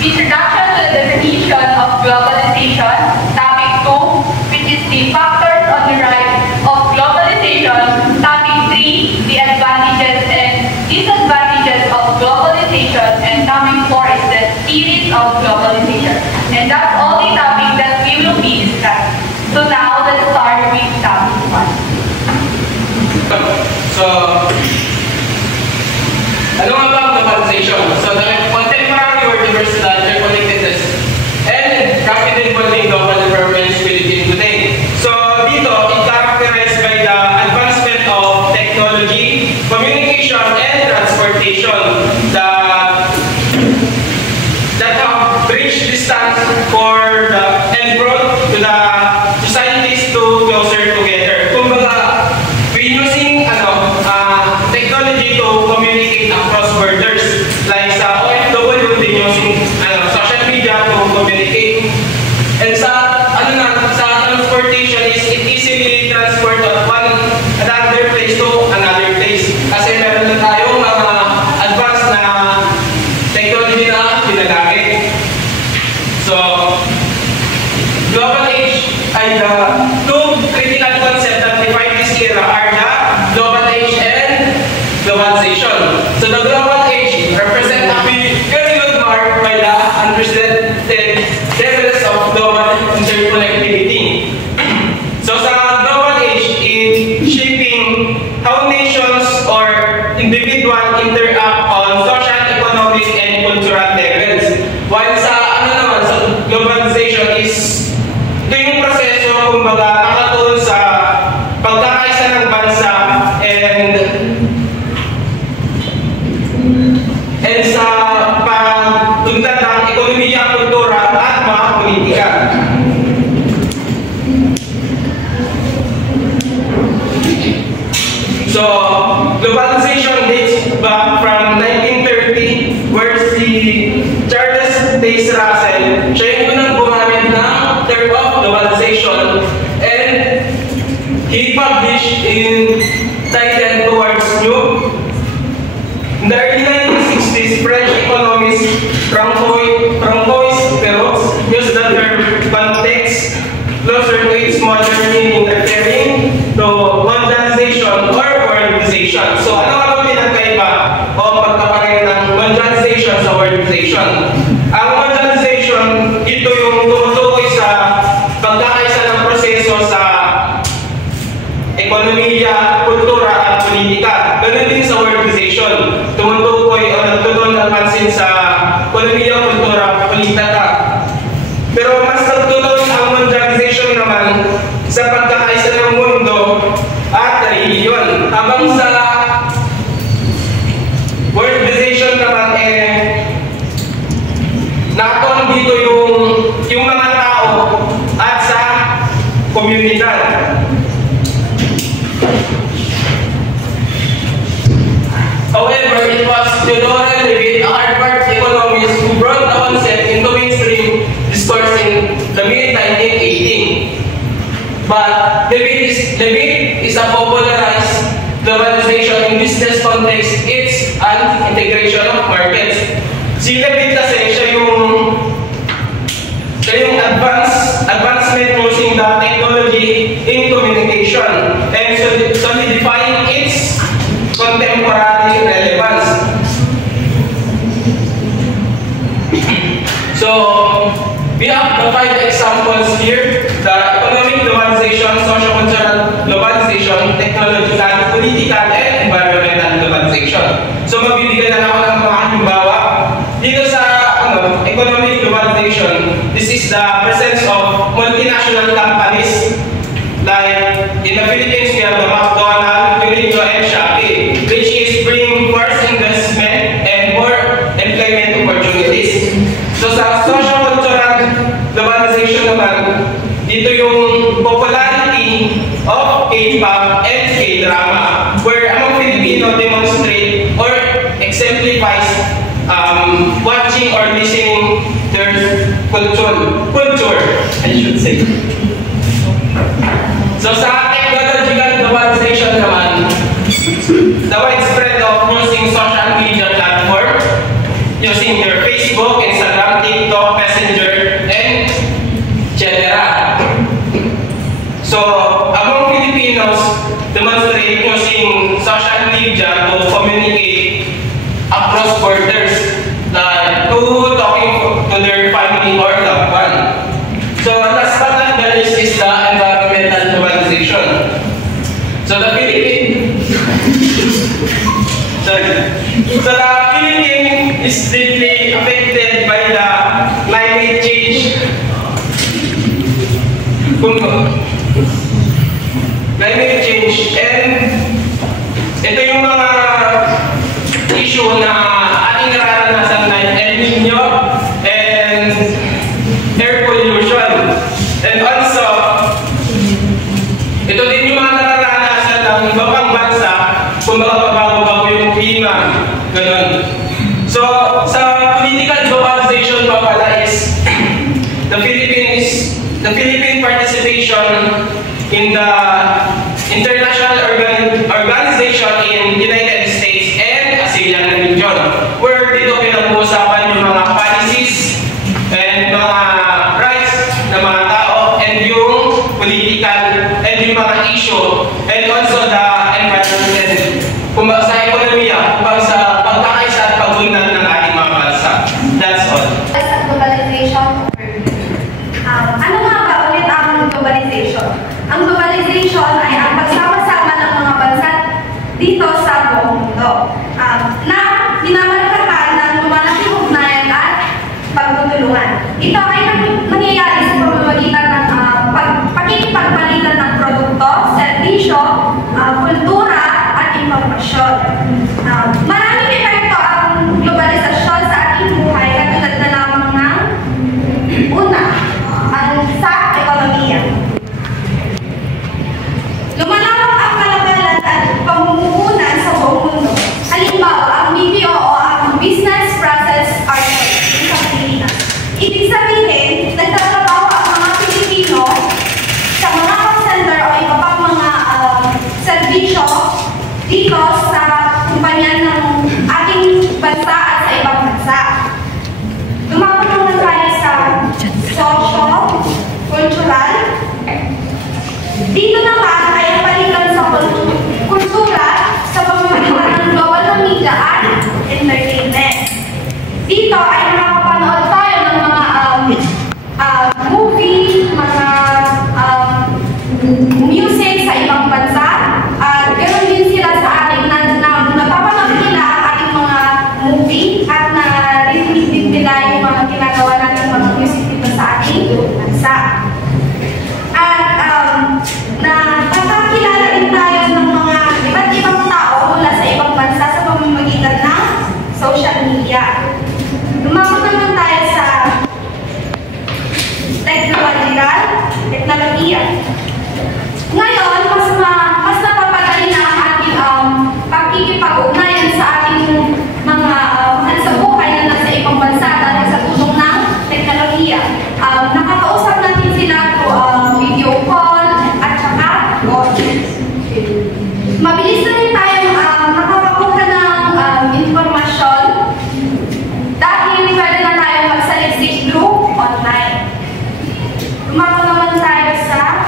Introduction to the definition of globalization. Topic 2, which is the factors on the rise of globalization. Topic 3, the advantages and disadvantages of globalization. And topic 4 is the theories of globalization. And that's all the topic that we will be discussing. So now let's start with topic 1. So, ano nga ba ang globalization? So, the contemporary world universal interconnectedness and rapid evolving global environment we live in today. So, dito, it's characterized by the advancement of technology, communication, and transportation that have bridged distance for the and brought to the societies to closer together. Kumbaga, we're using technology to communicate across borders. Like sa OFW, we're using social media to communicate. And sa transportation is it easily transport at another place to another place. Kasi meron na tayong mga advanced na technology na ginagamit. So, global age ay the two critical concepts that define this era are the global age and globalization. So the global age represents a period marked by the unprecedented levels of global interconnectivity. So sa global age is shaping how nations or individuals interact on social, economic, and cultural levels. While sa sa globalization is ito yung proseso kumbaga nakatulong sa pagkakaisa ng bansa and sa pagtugtad ng ekonomiya, kultura at mga politika. So, globalization dates back from 1930 where si Charles Taze Russell, siya yung unang gumamit ng term of globalization and he published in title Towards New. In the early 1960s, French economist Francois Perrault used the term context closer to its modern meaning, referring to mondialization or worldization. So, ano nga ba pinagkaiba o pagkapareho ng mondialization sa worldization? Ang mondialization, ito yung tumutukoy sa pagkakaisa ng proseso sa ekonomiya, kultura at politika. Ganun din sa worldization. Tumutukoy o nagtutuon ng pansin sa ekonomiya, kultura at politika. Pero mas nagtutuon ang mondialization naman sa pagkakaisa ng mundo at reliyon. Habang sa worldization naman nakatuon dito yung mga tao at sa komunidad. However, it was Theodore Levitt, a Harvard economist, who brought the concept into mainstream discourse in the mid-1980s. But Levitt is a popularized globalization in business context. It's an integration of markets. Si Levitt kasi siya yung advancement using the technology in communication and solidifying its contemporary relevance. So, we have the 5 examples here: the economic globalization, socio-cultural globalization, technological, political, and environmental globalization. So, magbibigyan na ako ng mga halimbawa. Dito sa economic globalization, this is the presence of multinational companies. Like in the Philippines, we have the McDonald's, Unilever, and Shopee, which is bringing forced investment and more employment opportunities. So sa socio-cultural globalization naman, dito yung popularity of K-pop and K-drama, where among Filipino demonstrate or exemplifies watching or listening their culture, I should say. So sa technological globalization naman, the widespread of using social media platform, using their Facebook, Instagram, TikTok, Messenger, and etc. So, among Filipinos, demonstrate using social media to communicate across borders, to talking to their family or loved one. So, last but not the least is the environmental globalization. So, the Philippines is deeply affected by the climate change. Climate change, and ito yung mga issue na ating nararanasan like El Nino and air pollution. And also, ito din yung mga nararanasan ng iba pang bansa kung baka pabago-bago yung klima. Ganun. So, sa political globalization pa pala is the Philippine participation in the international organization in United States and ASEAN region, where dito pinag-uusapan yung mga policies and mga rights ng mga tao and yung political and yung mga issue and also the environment, kung sa ekonomiya, kung sa pagkakaisa at pag-unat ng ating mga bansa. That's all. Sa globalization, ano nga ba ulit ang globalization? Ang globalization ay ang pagsama-sama ng mga bansa dito sa buong mundo na dinamarkahan ng lumalaking ugnayan at pagtutulungan. Ito ay nangyayari sa pamamagitan ng pakikipagpalitan ng produkto, serbisyo, kultura at impormasyon. Maraming epekto ang globalisasyon sa ating buhay, katulad na lamang ng una, sa ekonomiya. Lumalawak ang kalagalan at pamumuhunan sa buong mundo. Halimbawa, ang BPO o ang Business Process Outsourcing sa Pilipinas. Ibig sabihin, nagtatrabaho ang mga Pilipino sa mga call center o iba pang mga serbisyo dito sa kumpanya ng ating bansa at sa ibang bansa. Lumapit naman tayo sa social, cultural. Dito naman ay ang palitan sa kultura sa pamamagitan ng global na media at entertainment. Dito ay nakakapanood tayo ng mga movie, mga music sa ibang bansa. At ganoon din sila sa ating napapanood nila ang ating mga movie at narinig din nila yung mga ginagawa natin mga music dito sa ating bansa. Nakakakilala din tayo ng mga iba't ibang tao mula sa ibang bansa sa pamamagitan ng social media. Lumapit naman tayo sa teknolohiya. Ngayon, mas napapadali na ang ating pakikipag-ugnayan sa ating mga mahal sa buhay na nasa ibang bansa dahil sa tulong ng teknolohiya. Nakakausap natin sila through video call at saka mabilis na rin tayong nakakakuha ng informasyon dahil pwede na tayong magsaliksik through online. Lumako naman tayo sa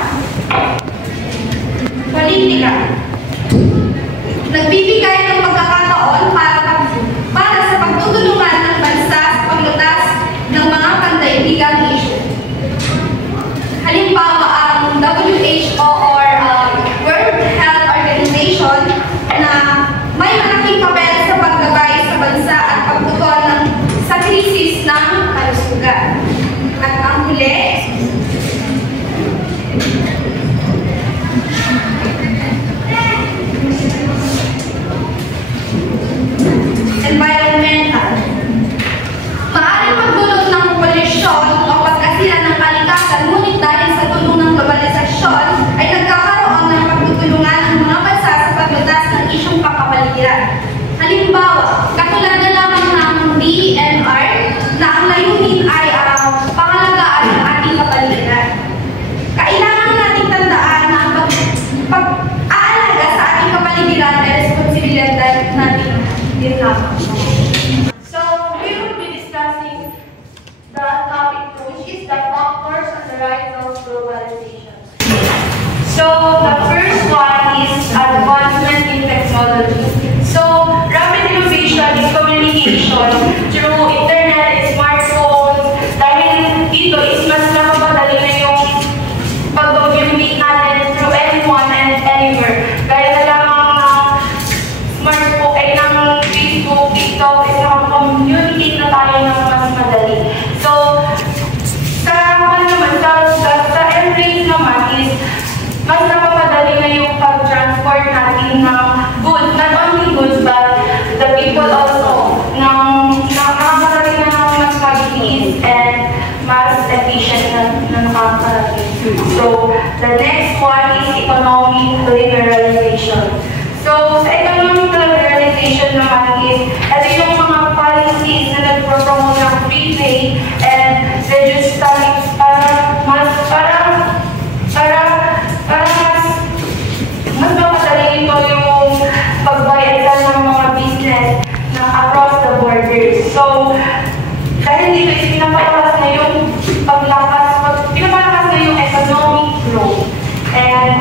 rise of globalization. So the first one is advancement in technology. So rapid innovation in communication through internet, smartphones, dahil dito is mas napapadali na yung pag-communicate natin through anyone and anywhere. Gaya na lamang ng smartphone ay ng Facebook, TikTok, is nakaka-communicate na tayo ng mas madali. So sa airplanes naman is mas napapadali na yung pag-transport natin ng goods, not only goods but the people also, nakakarating na ng mas mabilis and mas efficient na nakakarating. So the next one is economic liberalization. So sa economic liberalization naman is, ito yung mga policies na nagpropromote ng free trade and reduce tariffs para mas mapadali ito yung pagbayad ng mga business na across the borders. So, dahil dito is pinapalakas na yung pinapalakas na yung economic growth. And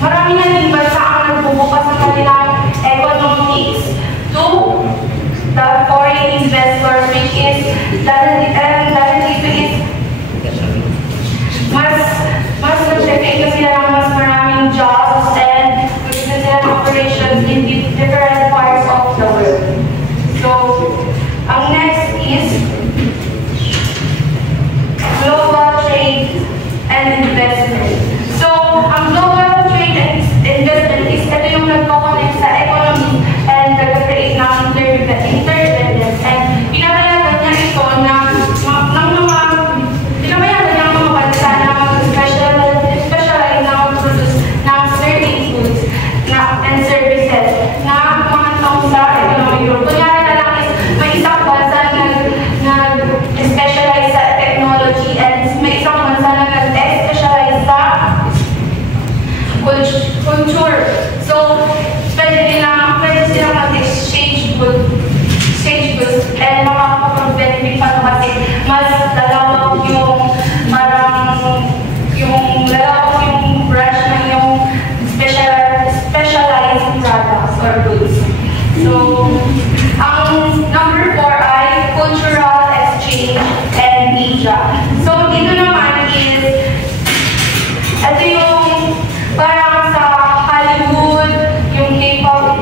marami na din bansa ang nagbubukas ng kanilang economics to the foreign investors, which is dahil dito is mas nag-create na sila ng mas maraming jobs and gusto sila ng operations in different parts of the world. So, ang next is global trade and investment. So, ang global trade and investment is ito yung nagko-connect sa economy and nag-create ng interdependence. And pinapayagan niya ito na pinapayagan niya ang mga bansa na mag-specialize na mag-produce ng certain goods and services na makatong sa economic growth. Kunyari na lang is may isang bansa na nag-specialize sa technology and may isang bansa na nag-specialize sa culture. So, pwede silang mag-exchange goods and makakapag-benefit pa kasi mas dalawang yung branch ng yung specialized products or goods. So, ang number 4 ay cultural exchange and media. So, dito naman is ito yung parang sa Hollywood, yung K-pop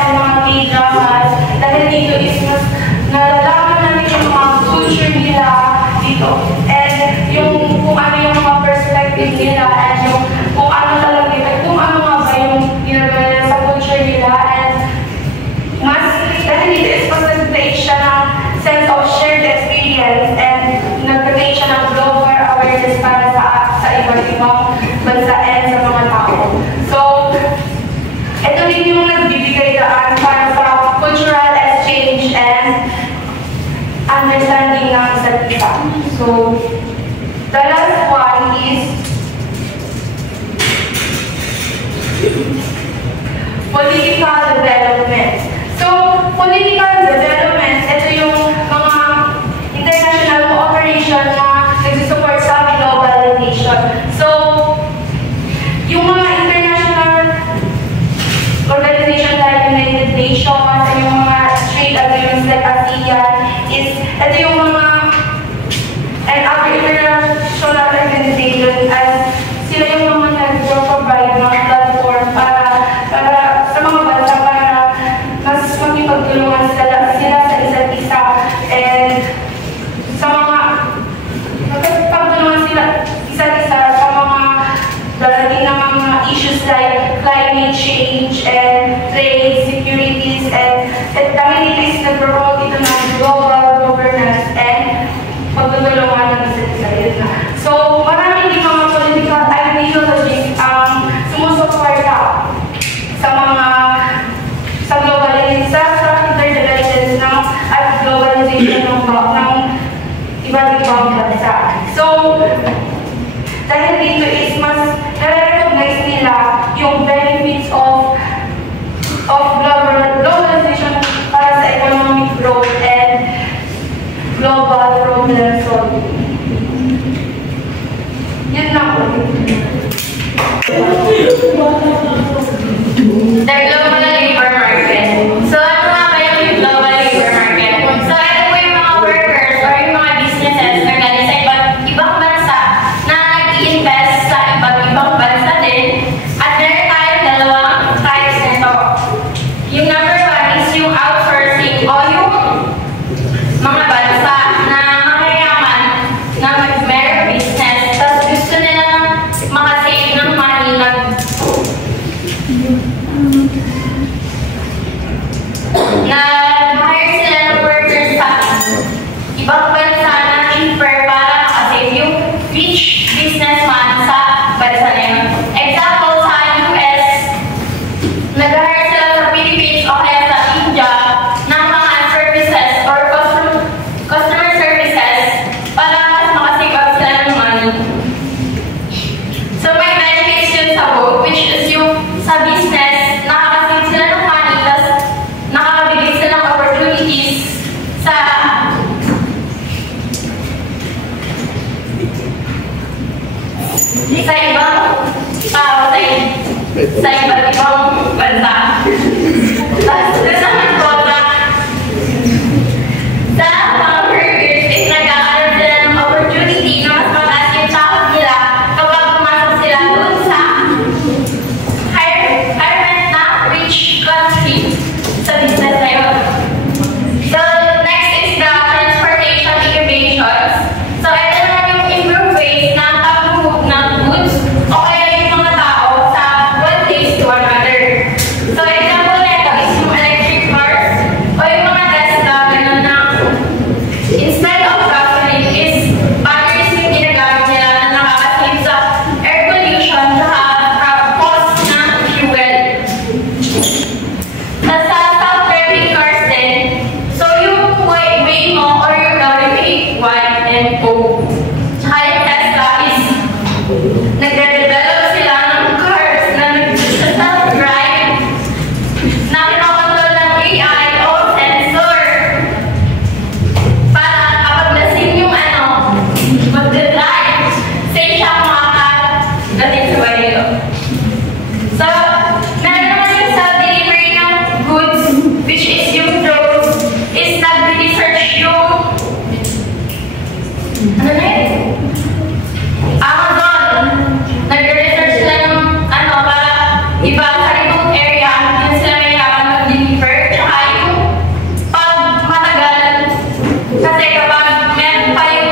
and mga K-dramas. Dahil dito is mas nalalaman natin yung mga culture nila dito. And yung kung ano yung mga perspective nila and yung kung ano talaga, kung ano nga ba yung ginagawa sa culture nila. And mas, dahil dito is mas nag-create siya ng sense of shared experience and nag-create siya ng global awareness para sa iba't ibang bansa and sa mga tao. So, ito din yung nagbibigay daan para sa cultural exchange and understanding ng isa't isa. So, the last one is political development. So, political development, ito yung mga international cooperation na nagsusupport sa globalization. So, yung mga international organization like United Nations and yung mga trade agreements like ASEAN is, ito yung mga and other international organizations as sila yung mga nag-provide ng platform para sa mga bansa para mas makipagtulungan sila sa isa't isa and sa mga pagtulungan sila isa't isa sa mga darating na mga issues like climate change and trade, securities, and dahil ito is nag-promote ito ng global governance and pagtutulungan ng isa't isa. So, marami din mga political ideologies ang sumusuporta sa globalization, sa interdependence at globalization ng iba't ibang bansa. So, dahil dito is mas nare-recognize nila yung benefits of globalization para sa economic growth and global problem solving. Yan lang po. The global labor market. So, ano nga ba yung global labor market? So, ito po yung mga workers or yung mga businesses na galing sa ibang bansa na nag-i-invest sa iba't ibang bansa din. At meron tayong dalawang types nito. Yung number one is yung outsourcing o yung mga bansa na makayaman na meron business tapos gusto nilang makasave ng money na hire sila ng workers sa ibang bansa na cheaper para makasave yung rich businessman sa bansa na yun. Example, sa US, nag-hire sila sa Philippines o kaya sa India ng mga services or customer services para mas makasave up sila ng money. So may benefits yun sa both, which is yung sa business, nakakasave sila ng money, tapos nakakabigay sila ng opportunities sa ibang tao, sa iba't ibang bansa. Tapos doon naman po sa mga workers is nagkakaroon sila ng opportunity na mas mataas yung sahod nila kapag pumasok sila doon sa hiring na rich country sa business na yun. So, next is the transportation innovations. So, ito naman yung improved ways na pag-move ng goods o kaya yung mga tao sa one place to another. So, example nito is yung electric cars o yung mga Tesla, ganun na instead of gasoline is batteries yung ginagamit nila na nakakasave sa air pollution sa cost ng fuel. Sa self-driving cars din, so yung Waymo or yung WAYMO, tsaka yung Tesla is nagde-develop sila ng cars na nag-self-drive na kinokontrol ng AI o sensor para kapag lasing yung mag-drive, safe siya makakadating sa barilo. So, meron naman yung self-delivery ng goods, which is yung drones, is nag-research yung ano na yun? Amazon. Nag-research sila ng para iba sa remote area, yun sila mayaman mag-deliver. Tsaka yung pag matagal, kasi kapag meron pa yung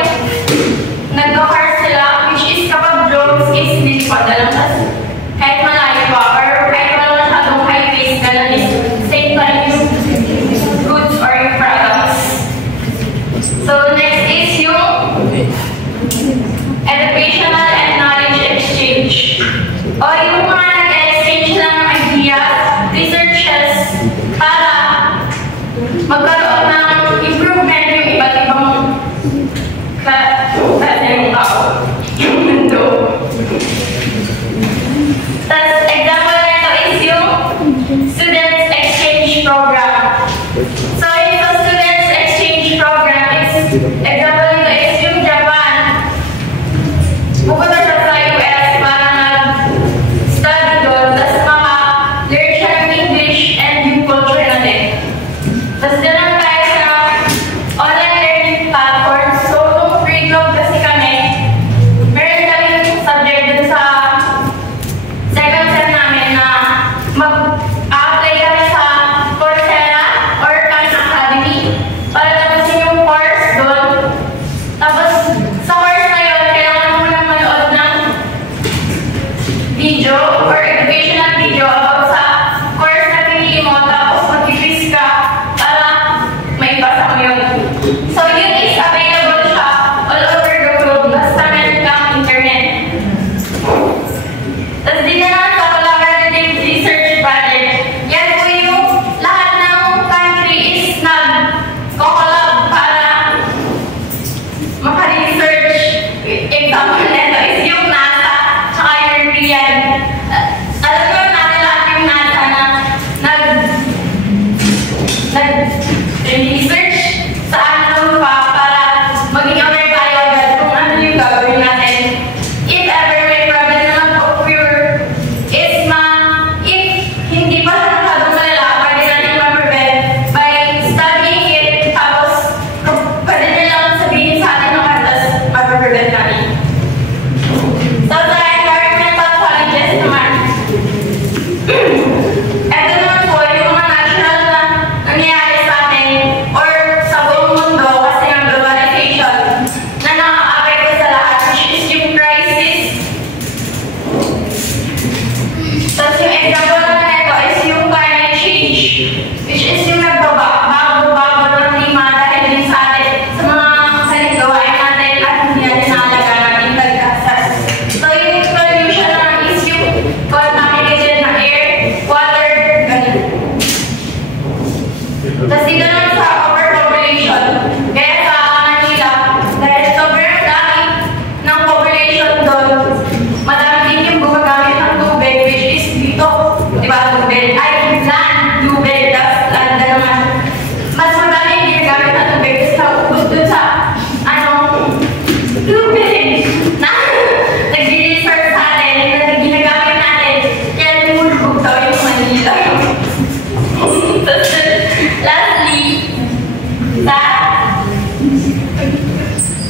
nag-car sila, which is kapag drones is hindi pa dalang kahit malayo pa or kahit wala masyadong high pace, ganun is same pa rin yung goods or yung products. So next is yung educational and knowledge exchange. O yung mga nag-exchange lang ng ideas, researches, para magkaroon ng improvement yung iba't ibang klase ng tao, yung mundo. Tapos, example nito is yung Students Exchange Program. So, yung Students Exchange Program is, example nito is yung Japan. Pupunta siya sa US para nag-study doon, tapos maka-learn siya ng English and yung culture natin. Tapos, doon lang tayo sa online learning platform. So, kung free club kasi kami, meron kami subject dun sa second sem namin na mag-apply kami sa Coursera or Khan Academy para tapusin yung course doon. Tapos, sa course na yun, kailangan mo muna manood ng video or educational video about sa course na pinili mo, tapos mag-quiz ka para maipasa mo yun. So, yun is available siya all over the world basta meron kang internet. Tapos din naman sa collaborative research project, yan po yung lahat ng country is nag-collab para maka-research. Example nito is yung NASA tsaka European. Alam mo natin lahat yung NASA na nag-research sa ano pa para maging aware tayo agad kung ano yung gagawin natin. If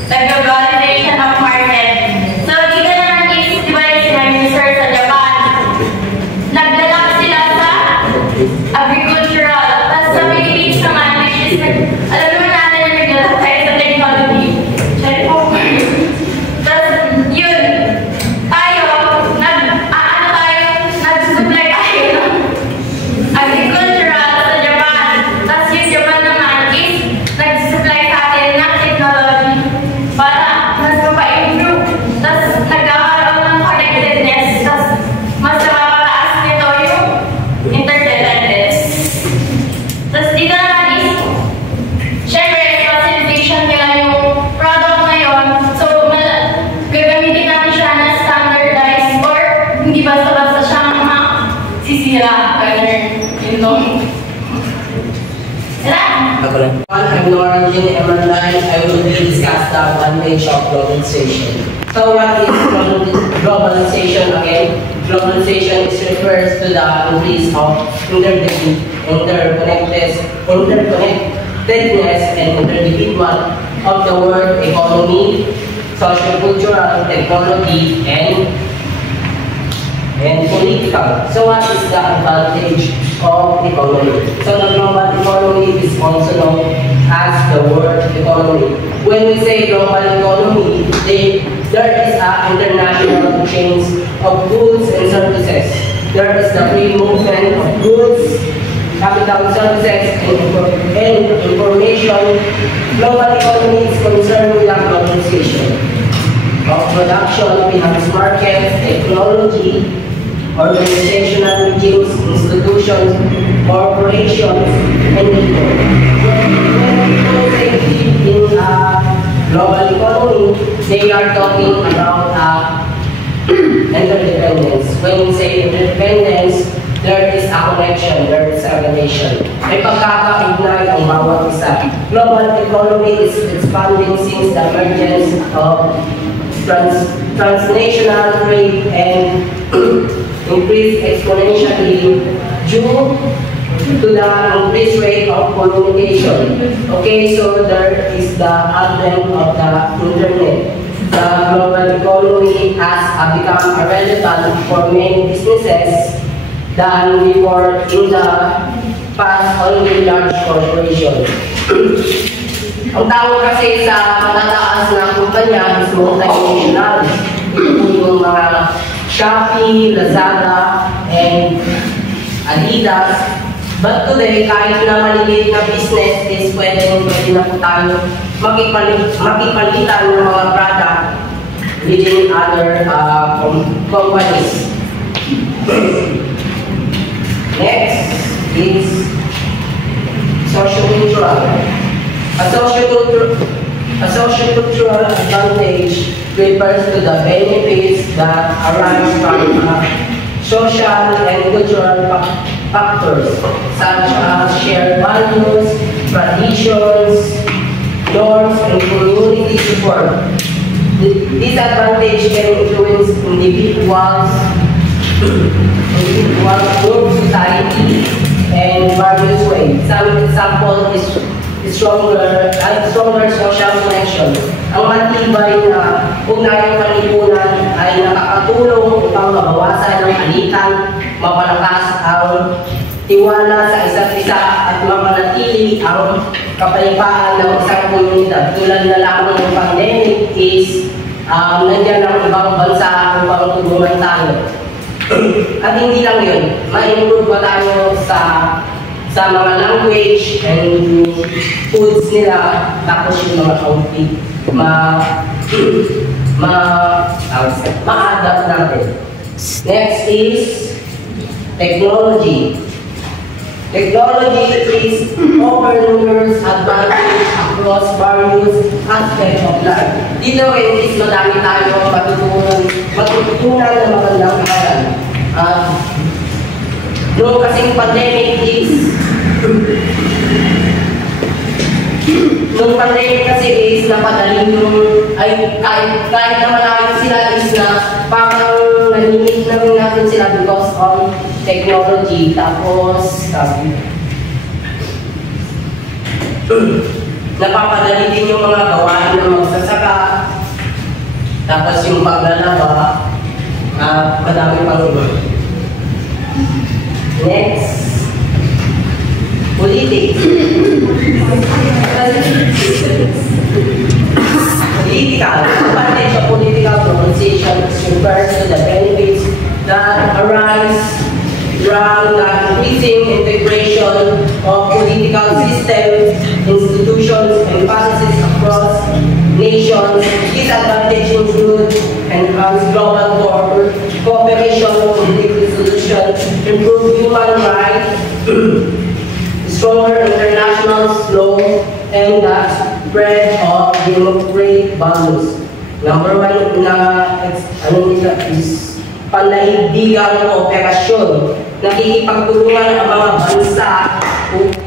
the globalization of market. So, dito naman is, di ba yung sinabi sir sa Japan, naglalak sila sa agricultural. Tapos sa Philippines naman, which is, alam naman natin na naglalak tayo sa technology. Sorry po. Tapos, yun, tayo, nag-supply tayo ng agricultural sa Japan. Tapos yung Japan naman is, nag-supply sa atin ng technology para mas mapa-improve. Tapos, nagkakaroon ng connectedness. Tapos, mas napapataas nito yung interdependence. Tapos, dito naman is, syempre, facilitation nila yung product na yun. So, gagamitin natin siya na standardized or hindi basta-basta siya sisira. Ganun. Yun lang. I'm Lauren Jin Emerline. I will discuss the advantage of globalization. So what is globalization again? Globalization refers to the increase of interconnectedness and interdependence of the world economy, socio-cultural, technology, and political. So what is the advantage of economy? So the global economy is also known as the world economy. When we say global economy, there is an international exchange of goods and services. There is the free movement of goods, capital, services, and information. Global economy is concerned with the globalization of production, finance markets, technology, organizational regimes, institutions, corporations, and people. When people say in a global economy, they are talking about interdependence. When we say interdependence, there is a connection, there is a relation. May pagkakaignay ang bawat isa. Global economy is expanding since the emergence of transnational trade and increased exponentially due to the increased rate of communication. Okay, so there is the advent of the internet. The global economy has become relevant for many businesses than before in the past only large corporations. Ang tawag kasi sa matataas na kumpanya is multinational. Ito po yung mga Shopee, Lazada, and Adidas. But today, kahit na maliliit na business is pwede na po tayo makipalitan ng mga product within other companies. Next is social-cultural. A social-cultural advantage refers to the benefits that arise from social and cultural factors such as shared values, traditions, norms, and community support. This advantage can influence individuals, group society, and various ways. Some example is stronger social connection. Ang matibay na ugnayang panlipunan ay nakakatulong upang mabawasan ang alitan, mapalakas ang tiwala sa isa't isa at mapanatili ang kapayapaan ng isang komunidad. Tulad na lamang ng pandemic is nandiyan ang ibang bansa upang tulungan tayo. At hindi lang yun, ma-improve pa tayo sa mga language and foods nila, tapos yung mga outfit, ma-adapt natin. Next is technology. Technology is offer numerous advantages across various aspects of life. Dito is madami tayo matutunan na magandang aral. Noong kasing pandemic is nung pandemic kasi is napadali yung kahit na malayo sila is na parang nanimit na rin natin sila because of technology. Tapos napapadali din yung mga gawain ng magsasaka. madami pang iba. Next, politics. Political. Advantage of political globalization refers to the benefits that arise from the increasing integration of political systems, institutions, and policies across nations. Disadvantages include enhanced global cooperation, conflict resolution, improved human rights, stronger international law, and the spread of democratic values. Number one na is pandaigdigang kooperasyon. Nakikipagtulungan ang mga bansa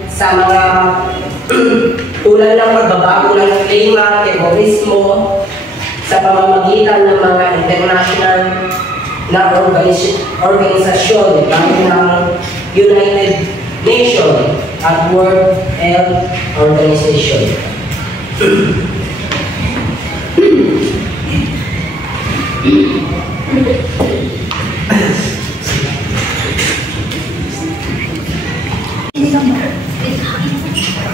sa mga tulad ng pagbabago ng klima, terorismo, sa pamamagitan ng mga international na organisasyon gaya ng United Nations at World Health Organization.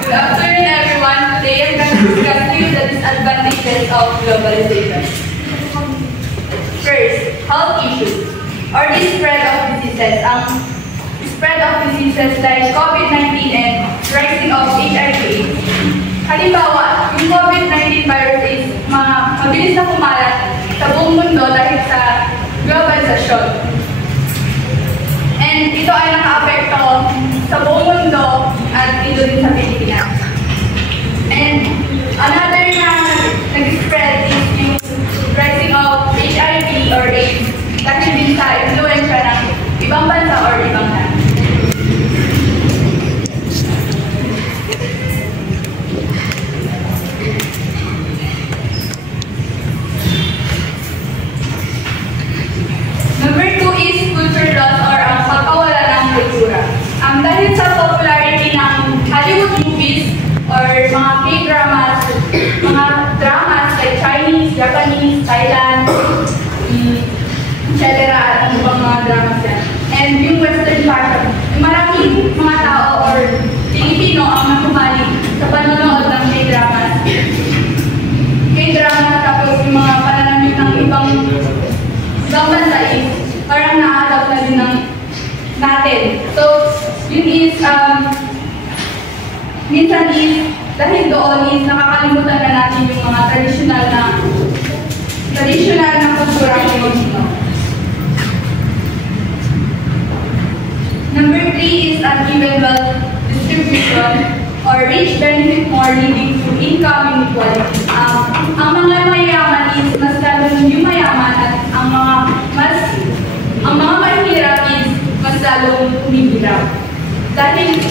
Good afternoon, everyone. Today I'm going to discuss to you the disadvantages of globalization. First, health issues or the spread of diseases. Spread of diseases like COVID-19 and rising of HIV/AIDS. Halimbawa, yung COVID-19 virus is mabilis na kumalat sa buong mundo dahil sa globalization. And ito ay naka-apekto sa buong mundo at dito din sa Pilipinas. And another na nag-spread is yung rising of HIV or AIDS dahil din sa influensya ng ibang bansa or ibang land. Number 2 is culture loss or ang pagkawala ng kultura. Dahil sa popularity ng Hollywood movies or mga K-dramas, mga dramas like Chinese, Japanese, Thailand, etc. at ang ibang mga dramas yan. And yung Western fashion, maraming mga tao or Pilipino ang nakumali sa panonood ng K-dramas. K-dramas tapos yung mga pananamit ng ibang bansa is parang na-adapt na din ng natin. So, yun is, minsan is, dahil doon is nakakalimutan na natin yung mga traditional na kultura ng Pilipino. Number 3 is uneven wealth distribution or rich benefit more leading to income inequality. Ang mga mayaman is mas lalong yung mayaman at ang mga mahirap is mas lalong humihirap. Dahil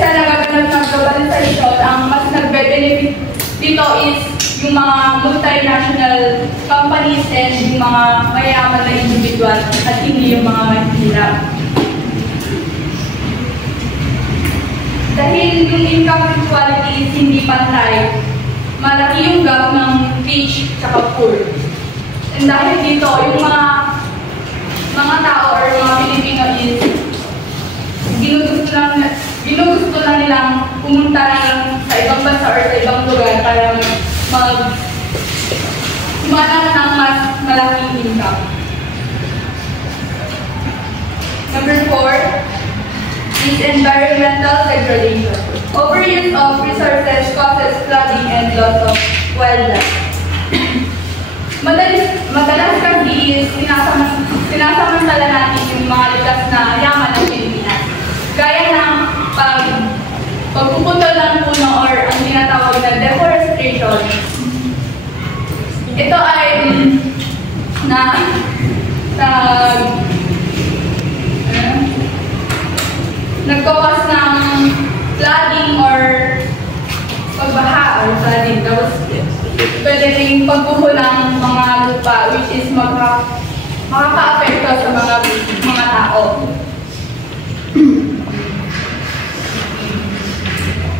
sa nagaganap ng globalization, ang mas nagbe-benefit dito is yung mga multinational companies and yung mga mayaman na individual at hindi yung mga mahirap. Dahil yung income inequality is hindi pantay, malaki yung gap ng rich at poor. And dahil dito, yung mga tao or mga Pilipino is ginugusto na nilang pumunta na lang sa ibang bansa or sa ibang lugar para humanap ng mas malaking income. Number 4 is environmental degradation. Overuse of resources causes flooding and loss of wildlife. Madalas kasi is sinasamantala natin yung mga likas na yaman ng Pilipinas. Gaya ng pagpuputol ng puno or ang tinatawag na deforestation. Ito ay nagkakos ng flooding or pagbaha or flooding. Tapos pwede rin pagbuho ng mga lupa which is makaka-apekto sa mga tao.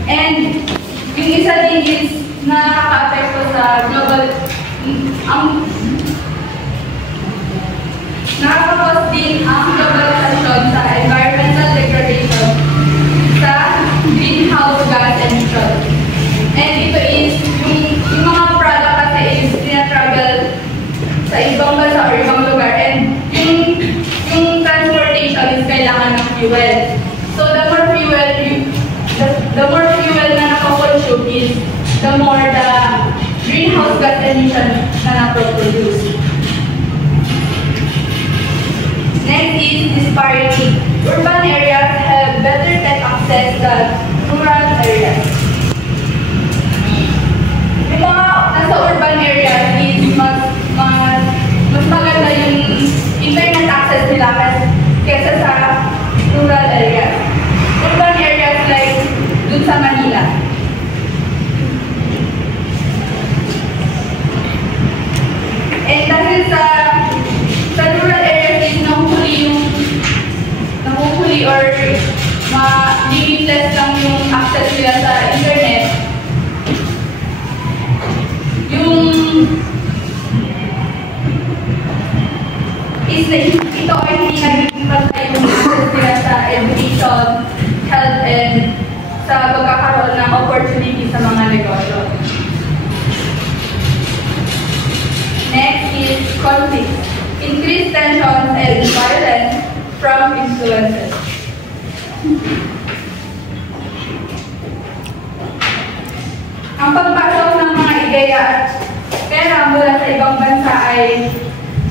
And yung isa din is nakaka-apekto sa global Nakakapos din ang globalization sa environmental degradation sa greenhouse gas emission. And ito is, yung mga product kasi is tinatravel sa ibang bansa or ibang lugar. And yung transportation is kailangan ng fuel. So the more fuel na nakakonsume is the more the greenhouse gas emission na naproduce. Next is disparity. Urban areas have better tech access than rural areas. Yung mga nasa urban areas is mas maganda yung internet access nila kesa sa rural areas. Urban areas like dun sa Manila. And dahil sa rural areas is nahuhuli or limitless lang yung access nila sa internet, ito ay hindi naging patay yung access nila sa education, health, and sa pagkakaroon ng opportunity sa mga negosyo. Next is conflict. Increased tensions and violence from influences. Ang pagpasok ng mga ideya at pera mula sa ibang bansa ay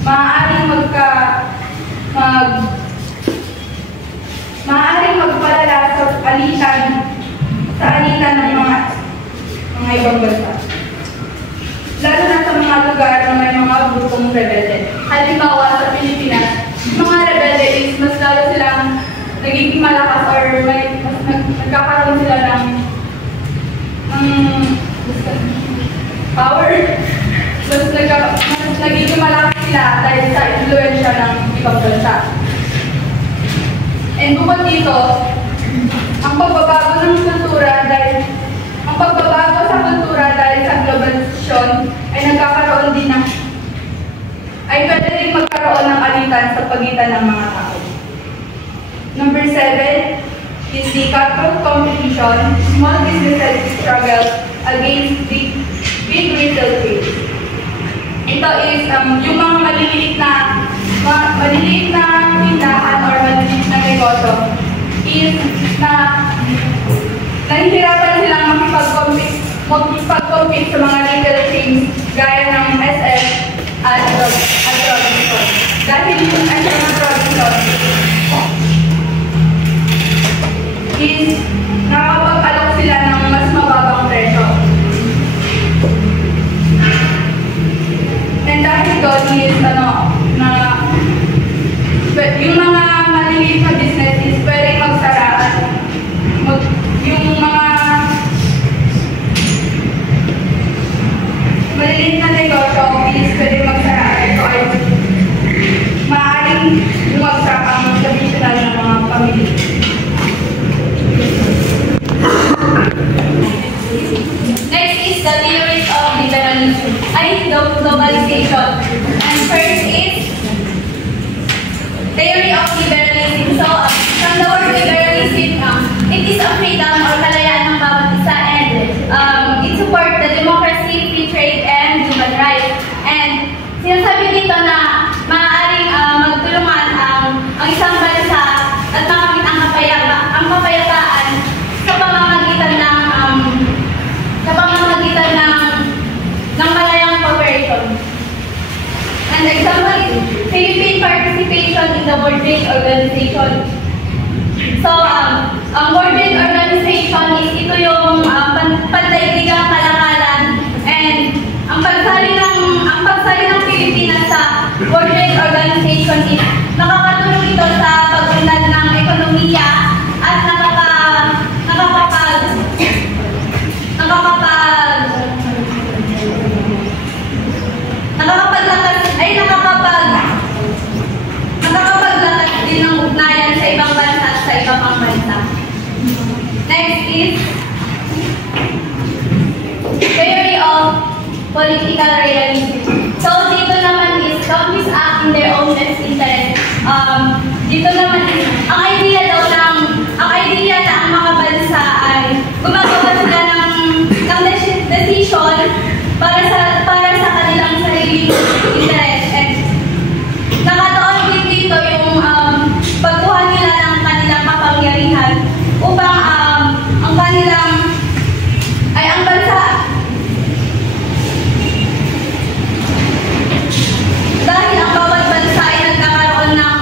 maaaring magpalala sa alitan ng mga ibang bansa. Lalo na sa mga lugar na may mga grupong rebelde. Halimbawa sa Pilipinas, mga rebelde is mas lalo silang nagiging malakas or nagkakaroon sila ng power. Mas nagiging malakas sila dahil sa influensya ng ibang bansa. And bukod dito, ang pagbabago sa kultura dahil sa globalization ay nagkakaroon din ay pwede rin magkaroon ng alitan sa pagitan ng mga tao. Number 7 is the cutthroat competition. Small businesses struggle against big retail chains. Ito is yung mga maliliit na tindahan or maliliit na negosyo is nahihirapan silang makipag-compete sa mga retail chains gaya ng SF at Robinson. Dahil yung SF at Robinson is nakakapag-alok sila ng mas mababang presyo. And dahil doon is yung mga maliliit na business is pwedeng magsara at yung mga maliliit na negosyo is pwedeng magsara at ito ay maaaring bumagsak ang traditional ng mga pamilya. Next is the theories of liberalism. Globalization. And first is theory of liberalism. So, from the word liberalism, it is a freedom or kalayaan ng bawat isa, and it supports the democracy, free trade, and human rights. And sinasabi dito na maaaring magtulungan ang isang bansa at makamit ang kapayapaan sa pamamagitan ng malayang cooperation. An example is Philippine participation in the World Trade Organization. So, ang World Trade Organization is ito yung pandaigdigang kalakalan, and ang pagsali ng Pilipinas sa World Trade Organization is nakakatulong ito sa pag-unlad ng ekonomiya at nakakapaglakas din ng ugnayan sa ibang bansa at sa ibang pang bansa. Next is theory of political realism. So dito naman is countries act in their own best interest naman is, ang idea na ang mga bansa ay gumagawa sila ng decision para sa kanilang sariling interest. And nakatuon din dito yung pagkuha nila ng kanilang kapangyarihan upang ang bansa dahil ang bawat bansa ay nagkakaroon ng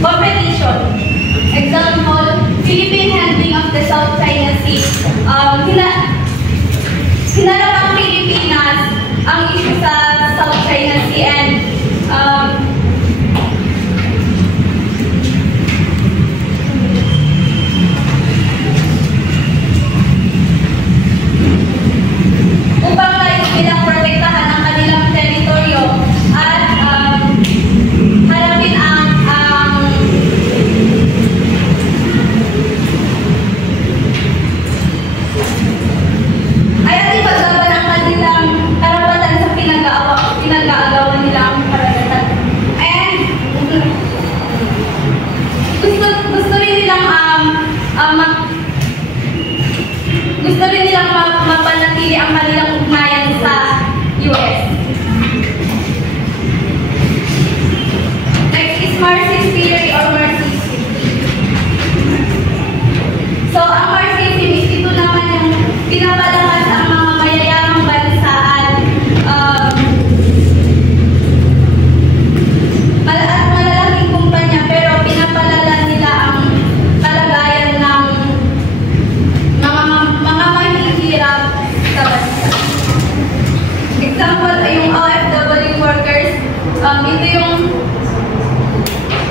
competition. Example, Philippine handling of the South China Sea. Hinarap ang Pilipinas ang issue sa South China Sea and upang nilang protektahan ang kanilang teritoryo at harapin at ipaglaban ang kanilang karapatan sa pinag-aagawan nila ang karagatan. And gusto rin nilang mapanatili ang kanilang ugnayan sa US. Next is Marxist theory or Marxism. So, ang Marxism is ito naman yung pinapalakas ang mga mayayamang bansa at malalaking kumpanya pero pinapalala nila ang kalagayan ng mga mahihirap sa bansa. Example ay yung OFW workers.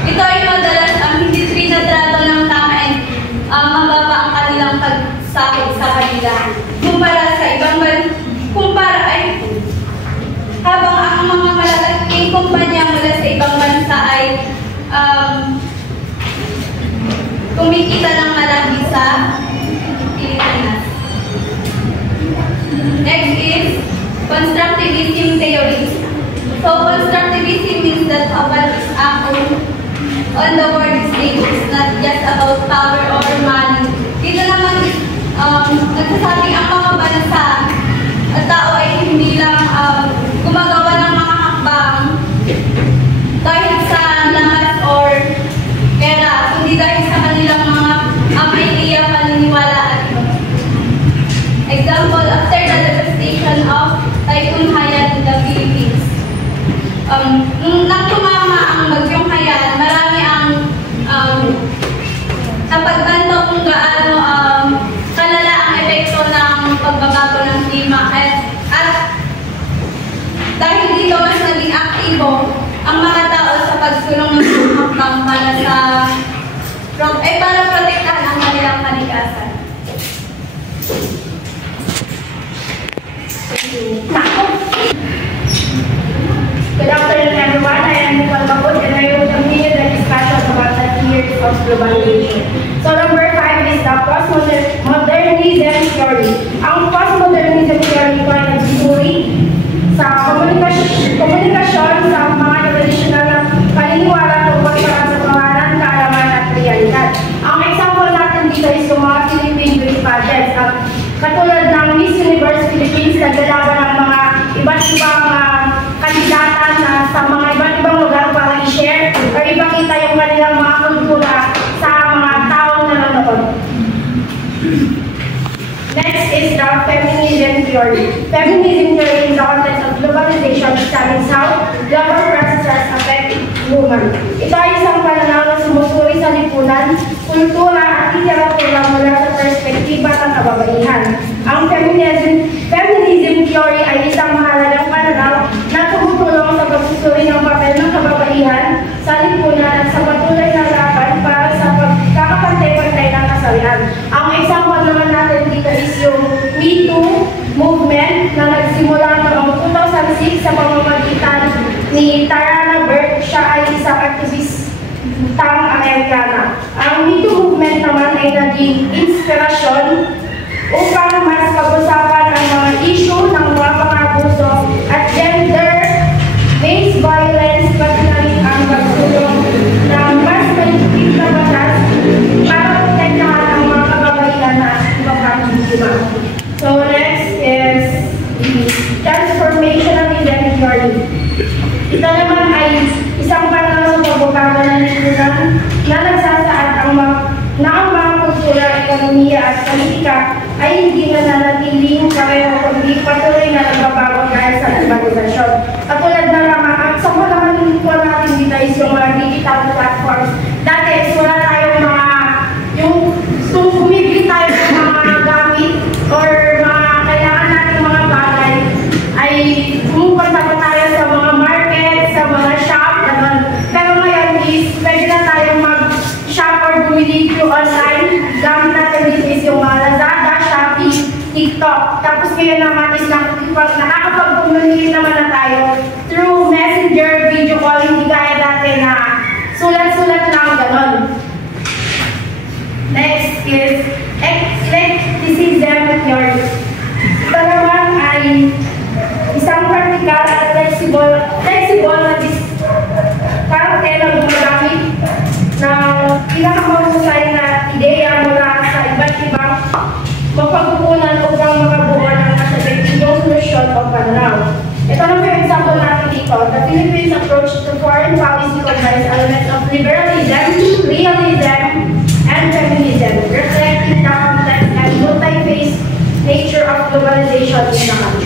Ito ay madalas hindi trinatrato ng tama and mababa ang kanilang pagsahod sa kanila. Habang ang mga malalaking kumpanya mula sa ibang bansa ay kumikita ng malaki sa Pilipinas. Next is constructivism theory. So constructivism means that what is acting on the world stage is not just about power or money. Dito naman nagsasabing ang mga bansa at tao ay hindi lang gumagawa ng mga hakbang dahil sa lakas or pera, hindi dahil sa kanilang mga idea, paniniwala at iba. Example, after the devastation of Typhoon Haiyan in the Philippines. Nang tumama ang bagyong Haiyan, marami ang napagtanto kung gaano kalala ang epekto ng pagbabago ng klima at dahil dito mas naging aktibo ang mga tao sa pagsulong ng hakbang para protektahan ang kanilang kalikasan. Good afternoon, everyone. I am Nicole Mabut, and I will continue the discussion about the theories of globalization. So, number 5 is the postmodernism theory. Ang postmodernism theory ko ay nagsusuri sa komunikasyon sa mga tradisyonal na paniniwala tungkol sa pangalan, kaalaman at realidad. Ang example natin dito is yung mga Philippine beauty pageants. Katulad ng Miss Universe Philippines, naglalaban ng mga iba't ibang kandidatan sa mga iba't ibang lugar para i-share o ipakita yung kanilang mga kultura sa mga taong nanonood. Next is the feminism theory. Feminism theory in the context of globalization studies how global processes affect women. Ito ay isang pananaw na sumusuri sa lipunan, kultura at literatura mula sa perspektiba ng kababaihan. Ang feminism theory ay isang mahalagang pananaw na tumutulong sa pagsusuri ng papel ng kababaihan sa lipunan at sa patuloy na laban para sa pagkakapantay-pantay ng kasarian. Ang example naman natin dito is yung Me Too movement na nagsimula noong 2006 sa pamamagitan ni Tarana Burke. Siya ay isang aktivistang Amerikana. Ang Me Too movement naman ay naging inspirasyon upang mas pag-usapan ang mga Ito naman ay isang pananaw sa pagbabago ng lipunan na nagsasaad ang mga kultura, ekonomiya at politika ay hindi nananatiling pareho kundi patuloy na nagbabago dahil sa globalisasyon. Katulad na lamang, ang sa mga naman po natin dito is yung mga digital platforms. Dati, wala tayong kung bumibili tayo ng mga gamit or mga kailangan natin mga bagay, ay pumupunta pa tayo sa mga market, sa mga shop, naman. Pero ngayon is, pwede na tayong mag-shop or bumili through online. Gamit natin dito is yung mga Lazada, Shopee, TikTok. Tapos ngayon naman is nakakapag-bumili naman na tayo through Messenger, video call, hindi kaya dati na sulat-sulat lang, gano'n. Next is eclecticism theory. Ito naman ay isang practical at flexible na diskarte na gumagamit ng pinakamahusay na ideya mula sa iba't ibang mapagkukunan upang makabuo ng mas epektibong solusyon o pananaw. Ito na po yung example natin dito. The Philippines approach to foreign policy combines elements of liberalism, realism, and feminism, reflecting the complex and multi-phase nature of globalization in the country.